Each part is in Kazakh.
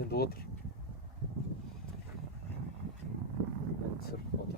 Енді отыр. Түсір фото.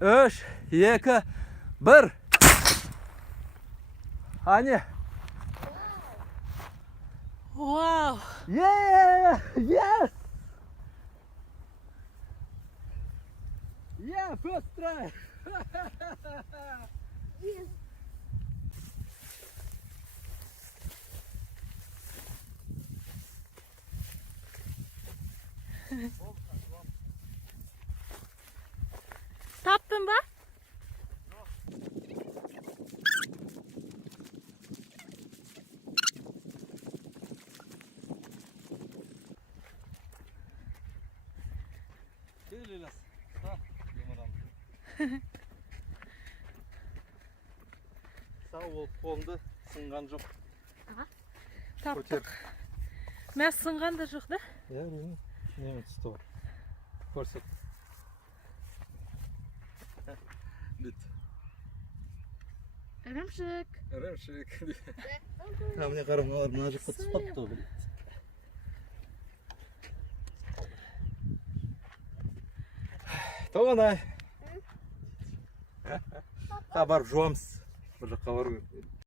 Üç, iki, bir. Hani? Wow. Yeah! Yes! Yeah, first try. Yes. Tattın mı? Gel Lilas. Ha, yumurам. Sağ ol, қолды сынған жоқ. Tattық. Мен сынған да жоқ да? Иә, білмеймін. Немен түсті бар. Көрсет. Бит. Ірімшік. Ірімшік. Міне қарап, мына жаққа түсіп қалыпты ғой. Тоғанай. Барып жуамыз. Бір жаққа бару керек.